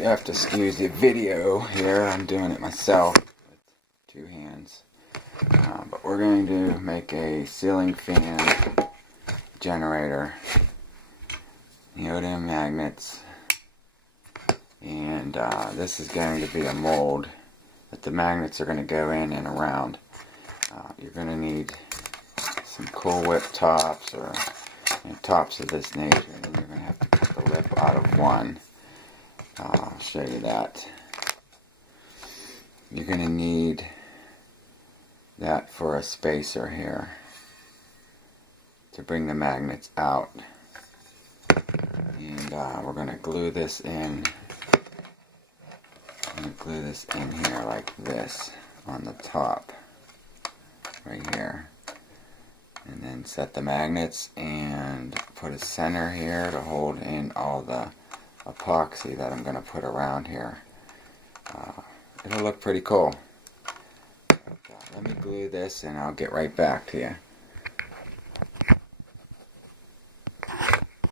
You have to excuse the video here. I'm doing it myself with two hands. But we're going to make a ceiling fan generator, neodymium magnets, and this is going to be a mold that the magnets are going to go in and around. You're going to need some Cool Whip tops or tops of this nature, and then you're going to have to cut the lip out of one. I'll show you that. You're going to need that for a spacer here to bring the magnets out, and we're going to glue this in. I'm going to glue this in here like this on the top right here, and then set the magnets and put a center here to hold in all the epoxy that I'm going to put around here. It'll look pretty cool. Let me glue this and I'll get right back to you.